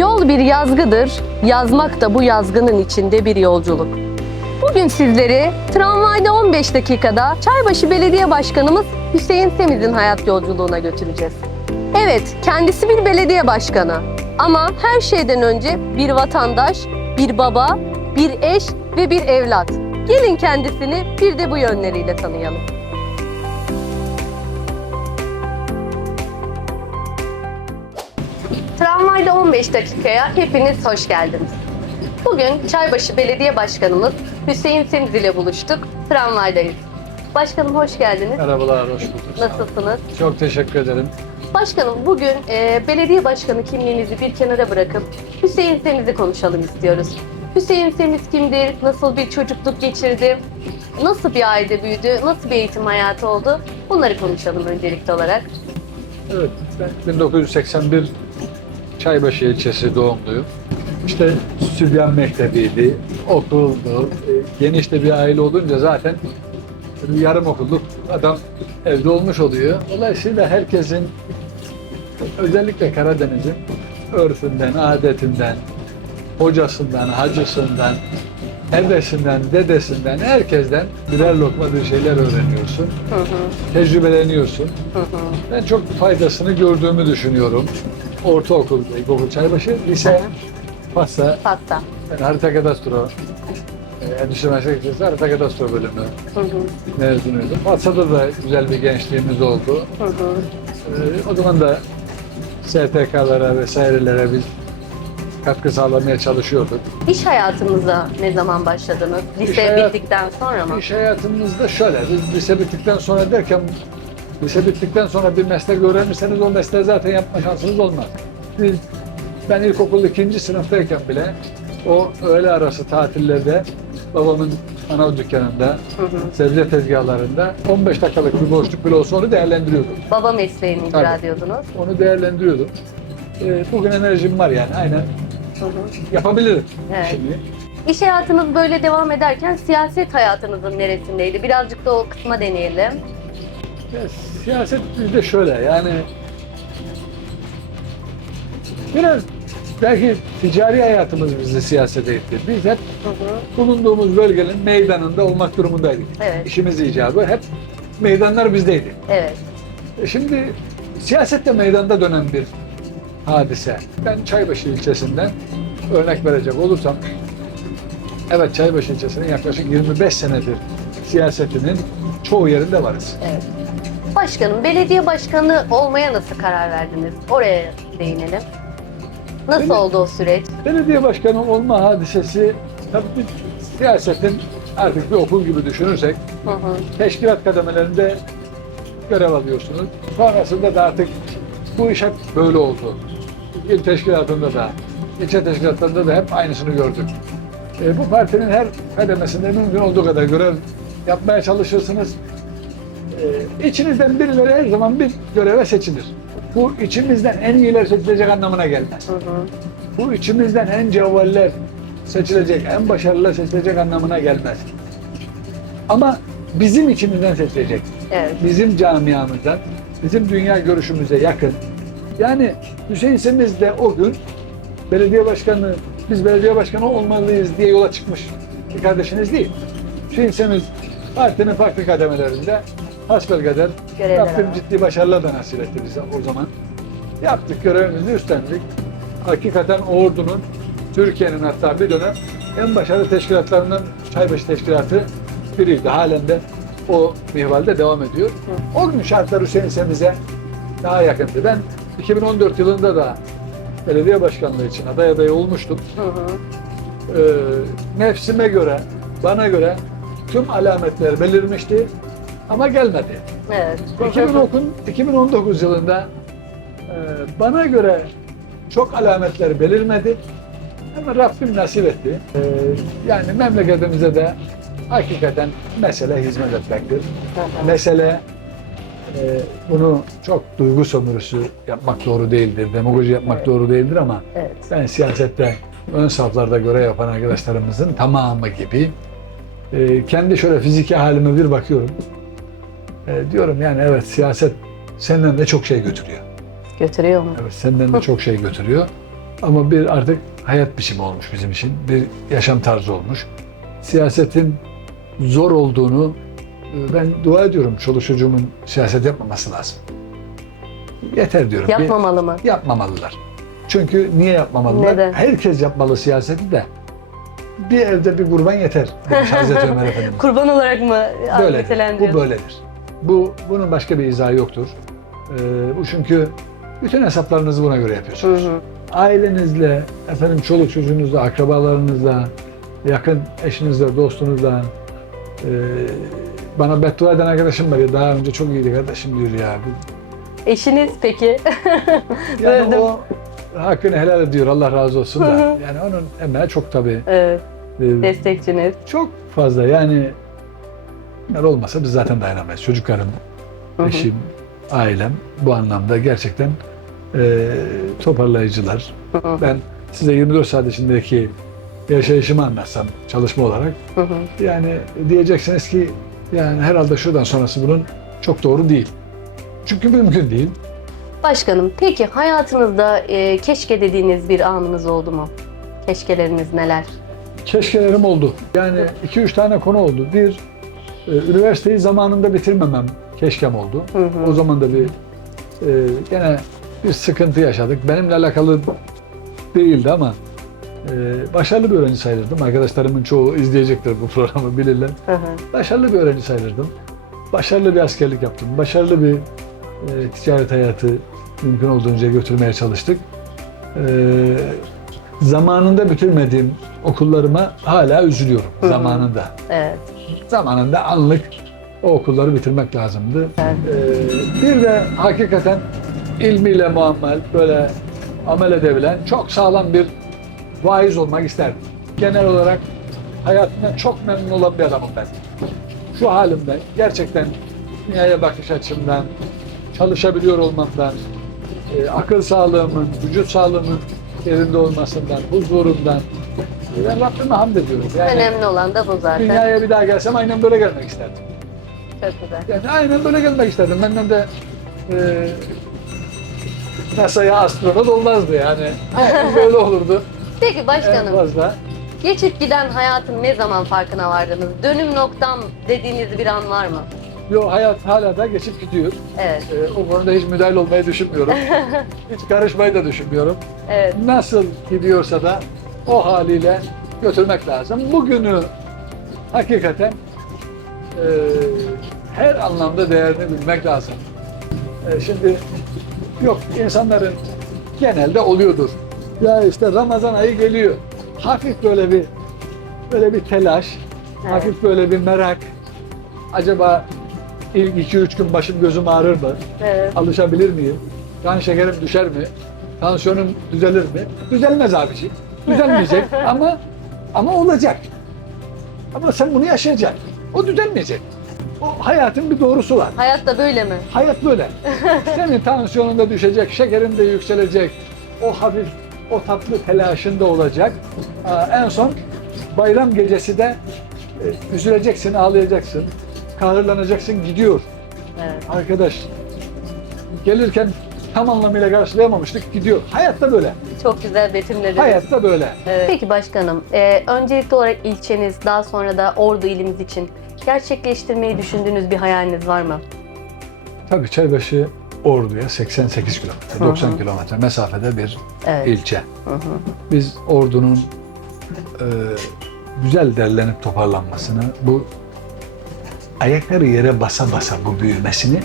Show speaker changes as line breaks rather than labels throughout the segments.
Yol bir yazgıdır, yazmak da bu yazgının içinde bir yolculuk. Bugün sizleri tramvayda 15 dakikada Çaybaşı Belediye Başkanımız Hüseyin Semiz'in hayat yolculuğuna götüreceğiz. Evet, kendisi bir belediye başkanı ama her şeyden önce bir vatandaş, bir baba, bir eş ve bir evlat. Gelin kendisini bir de bu yönleriyle tanıyalım. Tramvayda 15 dakikaya hepiniz hoş geldiniz. Bugün Çaybaşı Belediye Başkanımız Hüseyin Semiz ile buluştuk. Tramvaydayız. Başkanım hoş geldiniz.
Merhabalar, hoş bulduk.
Nasılsınız?
Çok teşekkür ederim.
Başkanım bugün e, belediye başkanı kimliğinizi bir kenara bırakıp Hüseyin Semiz'i konuşalım istiyoruz. Hüseyin Semiz kimdir? Nasıl bir çocukluk geçirdi? Nasıl bir ailede büyüdü? Nasıl bir eğitim hayatı oldu? Bunları konuşalım öncelikli olarak.
Evet, ben 1981 Çaybaşı ilçesi doğumluyum. İşte Sübyan Mektebi'ydi, okuldu. E, Geniş de bir aile olunca zaten yarım okulluk adam evde olmuş oluyor. Dolayısıyla herkesin özellikle Karadeniz'in örfünden, adetinden, hocasından, hacısından, ebesinden, dedesinden, herkesten birer lokma bir şeyler öğreniyorsun.
Hı hı,
tecrübeleniyorsun.
hı hı.
Ben çok faydasını gördüğümü düşünüyorum. Ortaokul, ilkokul, çaybaşı, lise, pasta,
Hatta.
ben harita kadastro, e, Endüstri Meslek Lisesi harita kadastro bölümü
Hı hı,
mezunuydum. Patsa'da da güzel bir gençliğimiz oldu.
hı hı.
E, o zaman da STK'lara vesairelere biz katkı sağlamaya çalışıyorduk.
İş hayatınıza ne zaman başladınız? Lise
hayat-
bittikten sonra mı?
İş hayatımızda şöyle, biz lise bittikten sonra derken, lise bittikten sonra bir meslek öğrenirseniz o mesleği zaten yapma şansınız olmaz. Biz, ben ilkokul ikinci sınıftayken bile o öğle arası tatillerde babamın manav dükkanında,
Hı hı.
sebze tezgahlarında 15 dakikalık bir boşluk bile olsa onu değerlendiriyordum.
Baba mesleğini icra
Tabii.
ediyordunuz.
Onu değerlendiriyordum. Ee, bugün enerjim var yani aynen
Hı hı.
yapabilirim
Evet.
şimdi.
İş hayatınız böyle devam ederken siyaset hayatınızın neresindeydi? Birazcık da o kısma deneyelim.
Siyaset bizde şöyle yani biraz belki ticari hayatımız bizi siyasete itti. Biz hep bulunduğumuz bölgenin meydanında olmak durumundaydık.
Evet.
İşimiz icabı hep meydanlar bizdeydi.
Evet.
E şimdi siyasette meydanda dönen bir hadise. Ben Çaybaşı ilçesinden örnek verecek olursam evet Çaybaşı ilçesinin yaklaşık 25 senedir siyasetinin çoğu yerinde varız.
Evet. Başkanım, belediye başkanı olmaya nasıl karar verdiniz? Oraya değinelim. Nasıl
Benim-
oldu o süreç?
Belediye başkanı olma hadisesi tabii bir siyasetin artık bir okul gibi düşünürsek
Hı hı.
teşkilat kademelerinde görev alıyorsunuz. Sonrasında da artık bu iş hep böyle oldu. İl teşkilatında da, ilçe teşkilatlarında da hep aynısını gördük. E, bu partinin her kademesinde mümkün olduğu kadar görev yapmaya çalışırsınız. E, içinizden birileri her zaman bir göreve seçilir. Bu içimizden en iyiler seçilecek anlamına gelmez.
Hı hı.
Bu içimizden en cevvaller seçilecek, en başarılı seçilecek anlamına gelmez. Ama bizim içimizden seçilecek.
Evet.
Bizim camiamızdan, bizim dünya görüşümüze yakın. Yani Hüseyin Semiz de o gün belediye başkanı, biz belediye başkanı olmalıyız diye yola çıkmış bir kardeşiniz değil. Hüseyin Semiz partinin farklı kademelerinde hasbelkader
Görevler
Rabbim ciddi başarılar da nasip etti bize o zaman. Yaptık görevimizi üstlendik. Hakikaten ordunun, Türkiye'nin hatta bir dönem en başarılı teşkilatlarından Çaybaşı Teşkilatı biriydi. Halen de o minvalde devam ediyor. O gün şartlar Hüseyin Semiz'e daha yakındı. Ben 2014 yılında da belediye başkanlığı için aday adayı olmuştum.
Hı hı.
Ee, nefsime göre, bana göre tüm alametler belirmişti ama gelmedi.
Evet.
2019, 2019 yılında e, bana göre çok alametler belirmedi. Ama Rabbim nasip etti. E, yani memleketimize de hakikaten mesele hizmet etmektir. Mesele e, bunu çok duygu sömürüsü yapmak doğru değildir, demagoji yapmak
Evet.
doğru değildir ama
Evet.
ben siyasette ön saflarda görev yapan arkadaşlarımızın tamamı gibi kendi şöyle fiziki halime bir bakıyorum. E, diyorum yani evet siyaset senden de çok şey götürüyor.
Götürüyor mu?
Evet senden de çok şey götürüyor. Ama bir artık hayat biçimi olmuş bizim için. Bir yaşam tarzı olmuş. Siyasetin zor olduğunu e, ben dua ediyorum çoluk çocuğumun siyaset yapmaması lazım. Yeter diyorum. Bir-
Yapmamalı mı?
yapmamalılar. Çünkü niye yapmamalılar?
Neden?
Herkes yapmalı siyaseti de. Bir evde bir kurban yeter demiş Hazreti Ömer Efendimiz.
Kurban olarak mı
Böyledir. Bu böyledir. Bu bunun başka bir izahı yoktur. Ee, bu çünkü bütün hesaplarınızı buna göre yapıyorsunuz.
hı.
Ailenizle, efendim çoluk çocuğunuzla, akrabalarınızla, yakın eşinizle, dostunuzla e, bana beddua eden arkadaşım var ya daha önce çok iyiydi kardeşim diyor ya.
Eşiniz peki?
Yani
Böldüm.
o hakkını helal ediyor Allah razı olsun da. Yani onun emeği çok tabii.
evet,
e,
destekçiniz.
çok fazla yani bunlar olmasa biz zaten dayanamayız. Çocuklarım,
Hı hı.
eşim, ailem bu anlamda gerçekten e, toparlayıcılar.
Hı hı.
Ben size 24 saat içindeki yaşayışımı anlatsam çalışma olarak
Hı hı.
yani diyeceksiniz ki yani herhalde şuradan sonrası bunun çok doğru değil. Çünkü mümkün değil.
Başkanım, peki hayatınızda e, keşke dediğiniz bir anınız oldu mu? Keşkeleriniz neler?
Keşkelerim oldu. Yani 2-3 tane konu oldu. Bir, üniversiteyi zamanında bitirmemem keşkem oldu.
Hı hı.
O zaman da bir e, gene bir sıkıntı yaşadık. Benimle alakalı değildi ama e, başarılı bir öğrenci sayılırdım. Arkadaşlarımın çoğu izleyecektir bu programı bilirler.
Hı hı.
Başarılı bir öğrenci sayılırdım. Başarılı bir askerlik yaptım. Başarılı bir e, ticaret hayatı mümkün olduğunca götürmeye çalıştık. E, zamanında bitirmediğim okullarıma hala üzülüyorum.
Hı.
Zamanında.
Evet.
Zamanında anlık o okulları bitirmek lazımdı.
Evet.
E, bir de hakikaten ilmiyle muamel, böyle amel edebilen çok sağlam bir vaiz olmak isterdim. Genel olarak hayatımdan çok memnun olan bir adamım ben şu halimden gerçekten dünyaya bakış açımdan, çalışabiliyor olmamdan, e, akıl sağlığımın, vücut sağlığımın yerinde olmasından, huzurumdan ben Rabbime hamd ediyorum. Yani
Önemli olan da bu zaten.
dünyaya bir daha gelsem aynen böyle gelmek isterdim.
Çok güzel.
Yani aynen böyle gelmek isterdim. Benden de e, NASA'ya astronot olmazdı yani. Aynen böyle olurdu.
Peki
En
başkanım,
fazla.
geçip giden hayatın ne zaman farkına vardınız? Dönüm noktam dediğiniz bir an var mı?
Yo, hayat hala da geçip gidiyor.
Evet,
E, o konuda hiç müdahil olmayı düşünmüyorum. hiç karışmayı da düşünmüyorum.
evet.
nasıl gidiyorsa da o haliyle götürmek lazım. Bugünü hakikaten e, her anlamda değerini bilmek lazım. E, şimdi yok insanların genelde oluyordur. Ya işte Ramazan ayı geliyor. Hafif böyle bir böyle bir telaş,
Evet.
hafif böyle bir merak. Acaba ilk 2-3 gün başım gözüm ağrır mı?
evet.
alışabilir miyim? Kan şekerim düşer mi? Tansiyonum düzelir mi? Düzelmez abiciğim. Düzelmeyecek ama ama olacak. Ama sen bunu yaşayacaksın. O düzelmeyecek. O hayatın bir doğrusu var.
Hayat da böyle mi?
Hayat böyle. Senin tansiyonun da düşecek, şekerin de yükselecek. O hafif, o tatlı telaşın da olacak. Aa, en son bayram gecesi de e, üzüleceksin, ağlayacaksın, kahırlanacaksın, gidiyor.
Evet.
Arkadaş gelirken tam anlamıyla karşılayamamıştık gidiyor. Hayatta böyle.
Çok güzel betimlediniz.
Hayatta böyle.
Evet. Peki başkanım, e, öncelikli olarak ilçeniz, daha sonra da Ordu ilimiz için gerçekleştirmeyi düşündüğünüz bir hayaliniz var mı?
Tabii Çaybaşı Ordu'ya 88 kilometre,
Hı hı.
90 kilometre mesafede bir
Evet.
ilçe.
Hı hı.
Biz Ordu'nun e, güzel derlenip toparlanmasını, bu ayakları yere basa basa bu büyümesini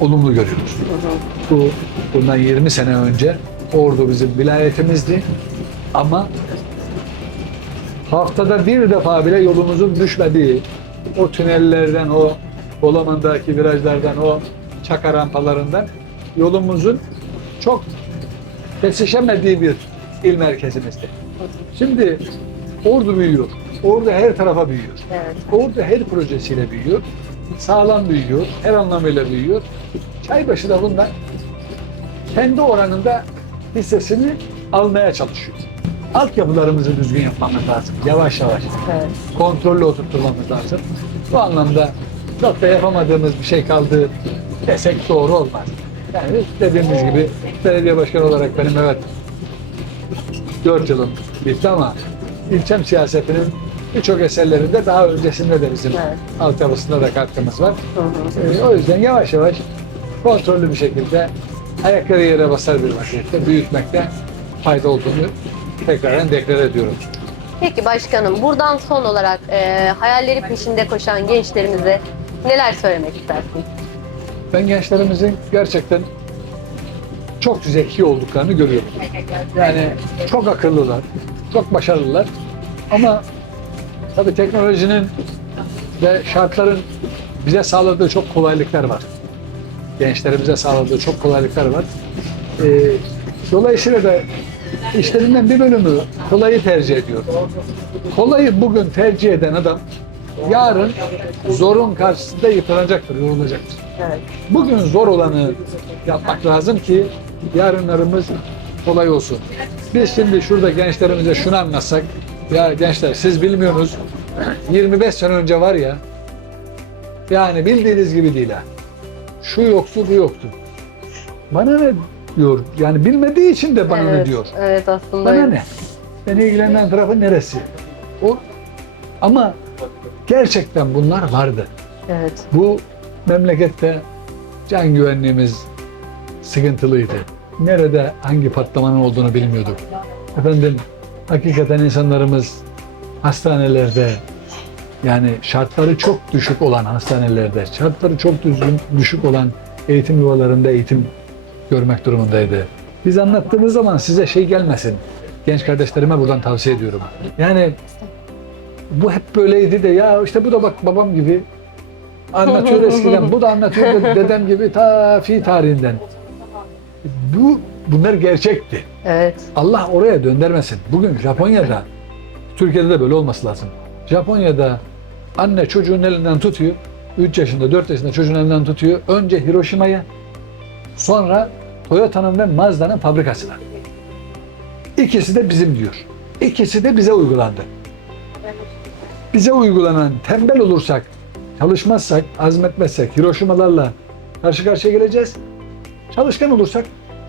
olumlu görüyoruz.
Hı hı.
Bu bundan 20 sene önce Ordu bizim vilayetimizdi. Ama haftada bir defa bile yolumuzun düşmediği o tünellerden, o Bolaman'daki virajlardan, o çaka rampalarından yolumuzun çok kesişemediği bir il merkezimizdi. Şimdi Ordu büyüyor. Ordu her tarafa büyüyor.
Evet.
Ordu her projesiyle büyüyor. Sağlam büyüyor. Her anlamıyla büyüyor. Çaybaşı da bundan kendi oranında hissesini almaya çalışıyor. Altyapılarımızı düzgün yapmamız lazım. Yavaş yavaş.
Evet.
Kontrollü oturtmamız lazım. Bu anlamda çok da yapamadığımız bir şey kaldı desek doğru olmaz. Yani dediğimiz gibi belediye başkanı olarak benim evet 4 yılım bitti ama ilçem siyasetinin birçok eserlerinde daha öncesinde de bizim
Evet.
altyapısında da katkımız var.
Hı hı.
Ee, o yüzden yavaş yavaş kontrollü bir şekilde ayakları yere basar bir vaziyette büyütmekte fayda olduğunu tekrardan deklar ediyorum.
Peki başkanım buradan son olarak e, hayalleri peşinde koşan gençlerimize neler söylemek istersiniz?
Ben gençlerimizin gerçekten çok zeki olduklarını görüyorum. Yani çok akıllılar, çok başarılılar ama tabii teknolojinin ve şartların bize sağladığı çok kolaylıklar var. Gençlerimize sağladığı çok kolaylıklar var. Ee, dolayısıyla da işlerinden bir bölümü kolayı tercih ediyor. Kolayı bugün tercih eden adam yarın zorun karşısında yıpranacaktır, yorulacaktır. Bugün zor olanı yapmak lazım ki yarınlarımız kolay olsun. Biz şimdi şurada gençlerimize şunu anlatsak, ya gençler siz bilmiyorsunuz, 25 sene önce var ya, yani bildiğiniz gibi değil ha. Şu yoktu, bu yoktu. Bana ne diyor? Yani bilmediği için de bana
evet,
ne diyor?
Evet aslında
Bana ne? Beni ilgilenen tarafı neresi? O ama gerçekten bunlar vardı.
Evet.
Bu memlekette can güvenliğimiz sıkıntılıydı. Nerede hangi patlamanın olduğunu bilmiyorduk. Efendim hakikaten insanlarımız hastanelerde yani şartları çok düşük olan hastanelerde, şartları çok düzgün, düşük olan eğitim yuvalarında eğitim görmek durumundaydı. Biz anlattığımız zaman size şey gelmesin. Genç kardeşlerime buradan tavsiye ediyorum. Yani bu hep böyleydi de ya işte bu da bak babam gibi anlatıyor eskiden. Bu da anlatıyor de- dedem gibi ta fi tarihinden. Bu bunlar gerçekti.
Evet.
Allah oraya döndürmesin. Bugün Japonya'da, Türkiye'de de böyle olması lazım. Japonya'da anne çocuğun elinden tutuyor. 3 yaşında, 4 yaşında çocuğun elinden tutuyor. Önce Hiroşima'ya, sonra Toyota'nın ve Mazda'nın fabrikasına. İkisi de bizim diyor. İkisi de bize uygulandı. Bize uygulanan tembel olursak, çalışmazsak, azmetmezsek Hiroşimalarla karşı karşıya geleceğiz. Çalışkan olursak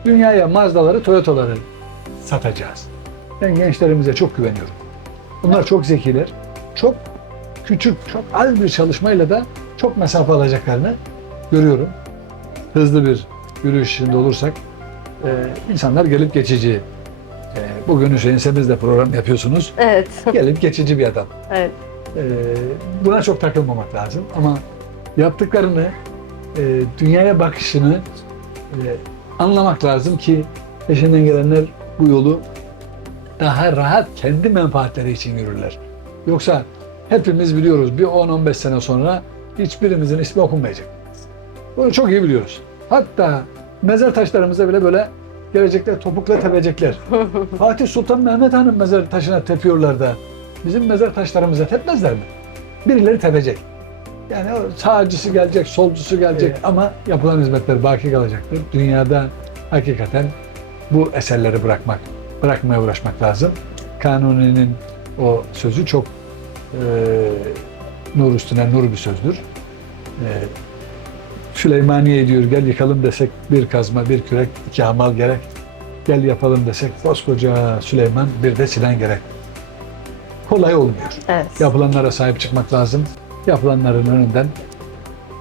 dünyaya Mazda'ları, Toyota'ları satacağız. Ben gençlerimize çok güveniyorum. Bunlar çok zekiler. Çok küçük, çok az bir çalışmayla da çok mesafe alacaklarını görüyorum. Hızlı bir yürüyüş içinde olursak e, insanlar gelip geçici. E, bugün Hüseyin Semiz de program yapıyorsunuz.
Evet.
Gelip geçici bir adam.
evet.
E, buna çok takılmamak lazım ama yaptıklarını, e, dünyaya bakışını e, anlamak lazım ki peşinden gelenler bu yolu daha rahat kendi menfaatleri için yürürler. Yoksa hepimiz biliyoruz bir 10-15 sene sonra hiçbirimizin ismi okunmayacak. Bunu çok iyi biliyoruz. Hatta mezar taşlarımıza bile böyle gelecekler topukla tepecekler. Fatih Sultan Mehmet Han'ın mezar taşına tepiyorlar da bizim mezar taşlarımıza tepmezler mi? Birileri tepecek. Yani sağcısı gelecek, solcusu gelecek ama yapılan hizmetler baki kalacaktır. Dünyada hakikaten bu eserleri bırakmak, bırakmaya uğraşmak lazım. Kanuni'nin o sözü çok e, nur üstüne nur bir sözdür. E, Süleymaniye diyor gel yıkalım desek bir kazma, bir kürek, iki hamal gerek. Gel yapalım desek koskoca Süleyman bir de silen gerek. Kolay olmuyor.
Evet.
Yapılanlara sahip çıkmak lazım. Yapılanların önünden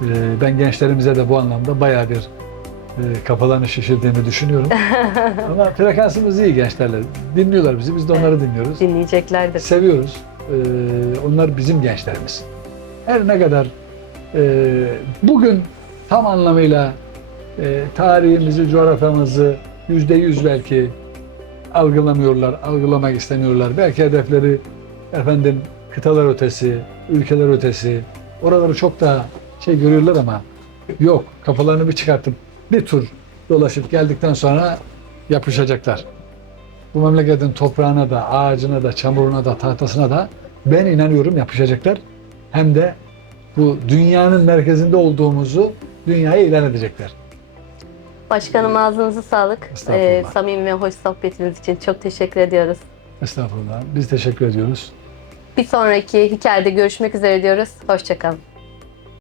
e, ben gençlerimize de bu anlamda bayağı bir kafalarını şişirdiğimi düşünüyorum. Ama frekansımız iyi gençlerle. Dinliyorlar bizi, biz de onları dinliyoruz.
Dinleyeceklerdir.
Seviyoruz. E, onlar bizim gençlerimiz. Her ne kadar e, bugün tam anlamıyla e, tarihimizi, coğrafyamızı yüzde yüz belki algılamıyorlar, algılamak istemiyorlar. Belki hedefleri efendim kıtalar ötesi, ülkeler ötesi, oraları çok daha şey görüyorlar ama yok. Kafalarını bir çıkartıp bir tur dolaşıp geldikten sonra yapışacaklar. Bu memleketin toprağına da, ağacına da, çamuruna da, tahtasına da ben inanıyorum yapışacaklar. Hem de bu dünyanın merkezinde olduğumuzu dünyaya ilan edecekler.
Başkanım ağzınıza sağlık. Ee, samimi ve hoş sohbetiniz için çok teşekkür ediyoruz.
Estağfurullah. Biz teşekkür ediyoruz.
Bir sonraki hikayede görüşmek üzere diyoruz. Hoşçakalın.